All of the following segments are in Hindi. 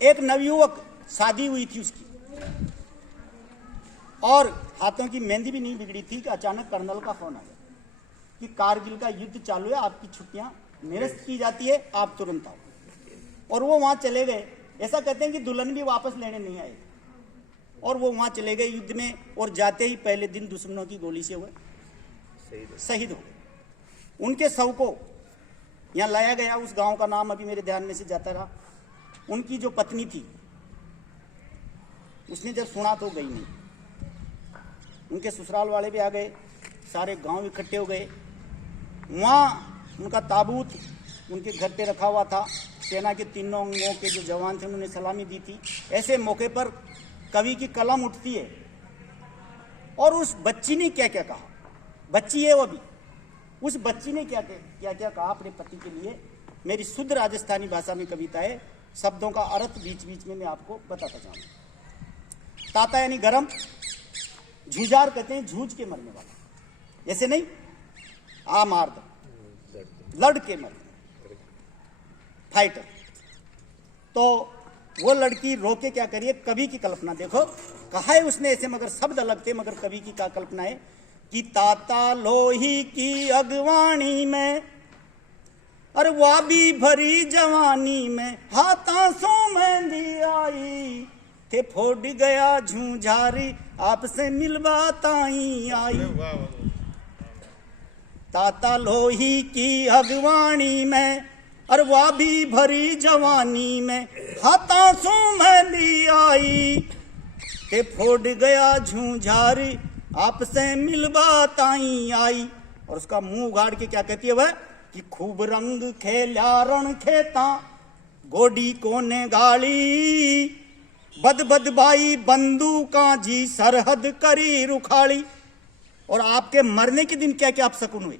एक नवयुवक शादी हुई थी उसकी, और हाथों की मेहंदी भी नहीं बिगड़ी थी कि अचानक कर्नल का फोन आ गया कि कारगिल का युद्ध चालू है, आपकी छुट्टियां निरस्त की जाती है, आप तुरंत आओ। और वो वहां चले गए। ऐसा कहते हैं कि दुल्हन भी वापस लेने नहीं आए, और वो वहां चले गए युद्ध में, और जाते ही पहले दिन दुश्मनों की गोली से हुए शहीद हो गए। उनके शव को यहाँ लाया गया, उस गांव का नाम अभी मेरे ध्यान में से जाता रहा। उनकी जो पत्नी थी उसने जब सुना तो गई नहीं। उनके ससुराल वाले भी आ गए, सारे गांव इकट्ठे हो गए। वहाँ उनका ताबूत उनके घर पे रखा हुआ था। सेना के तीनों अंगों के जो जवान थे उन्होंने सलामी दी थी। ऐसे मौके पर कवि की कलम उठती है, और उस बच्ची ने क्या क्या कहा, बच्ची है वो भी, उस बच्ची ने क्या क्या क्या कहा अपने पति के लिए। मेरी शुद्ध राजस्थानी भाषा में कविता है, शब्दों का अर्थ बीच बीच में मैं आपको बताता जाऊंगा। ताता यानी गरम, झूझार कहते हैं झूझ के मरने वाला, ऐसे नहीं आमार्द, लड़ के मरने, फाइटर। तो वो लड़की रोके क्या करिए, कवि की कल्पना देखो, कहा है उसने ऐसे, मगर शब्द अलग थे, मगर कवि की क्या कल्पना है कि ताता लोही की अगवानी में, अरे वह भी भरी जवानी में, हाथा सो मेहंदी आई, थे फोड़ गया झूझारी, आपसे मिलवाताई आई। ताता लोही की अगवानी में, और वह भी भरी जवानी में, हाथा सो मेहंदी आई, थे फोड़ गया झूझारी, आपसे मिलवाताई आई। और उसका मुंह उगाड़ के क्या कहती है वह कि खूब रंग खेल्या रण खेता, गोडी कोने गाली, बद बद बाई बंदूका जी, सरहद करी रुखाड़ी। और आपके मरने के दिन क्या क्या आप शकुन हुए,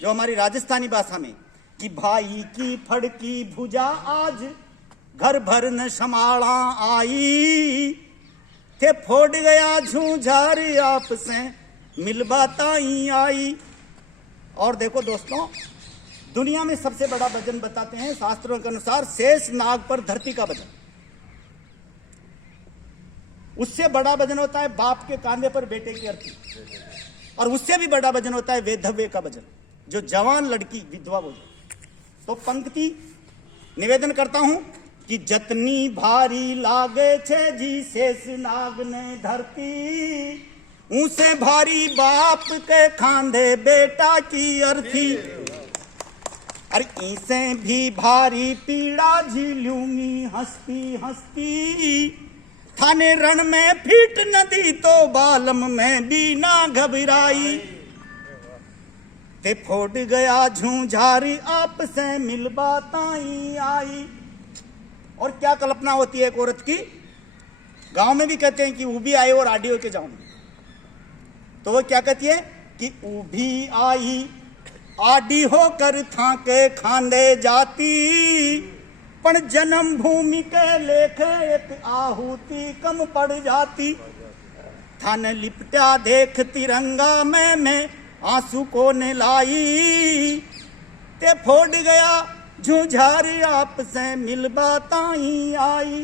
जो हमारी राजस्थानी भाषा में कि भाई की फड़की भुजा आज, घर भर न समाड़ा आई, थे फोड़ गया झूझार, आपसे मिलवाताई आई। और देखो दोस्तों, दुनिया में सबसे बड़ा वजन बताते हैं शास्त्रों के अनुसार शेष नाग पर धरती का वजन। उससे बड़ा वजन होता है बाप के कांधे पर बेटे की अर्थी, और उससे भी बड़ा वजन होता है वेधव्य का वजन, जो जवान लड़की विधवा बोझ। तो पंक्ति निवेदन करता हूं कि जतनी भारी लागे छे जी शेष नाग ने धरती, उसे भारी बाप के खांधे बेटा की अर्थी, अरे इसे भी भारी पीड़ा झीलूंगी हंसती हंसती, थाने रण में फीट नदी तो बालम में भी ना घबराई, ते फोड़ गया झूझारी, आपसे मिलवाताई आई। और क्या कल्पना होती है एक औरत की, गांव में भी कहते हैं कि ऊभी आई और आडी होके जाऊंगी, तो वो क्या कहती है कि ऊभी आई आडी होकर थाके खांदे जाती, पण जन्म भूमि के लेखे एक आहुति कम पड़ जाती, थान लिपटा देख तिरंगा में मैं आंसू को ने लाई, ते फोड़ गया झूझारी, आपसे मिलवाताई आई।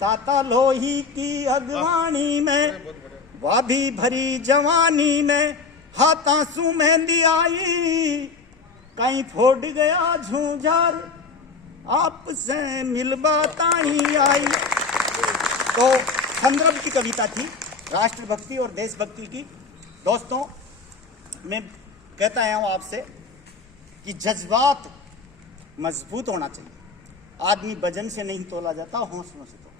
ताता लोही की अगवानी में, वह भी भरी जवानी में, हाथ आंसू मेहंदी आई, कहीं फोड़ गया झूझार, आपसे मिलवाताई आई। तो संदर्भ की कविता थी राष्ट्रभक्ति और देशभक्ति की। दोस्तों, मैं कहता आया हूं आपसे कि जज्बात मजबूत होना चाहिए। आदमी वजन से नहीं तोला जाता, हौसलों से तोला।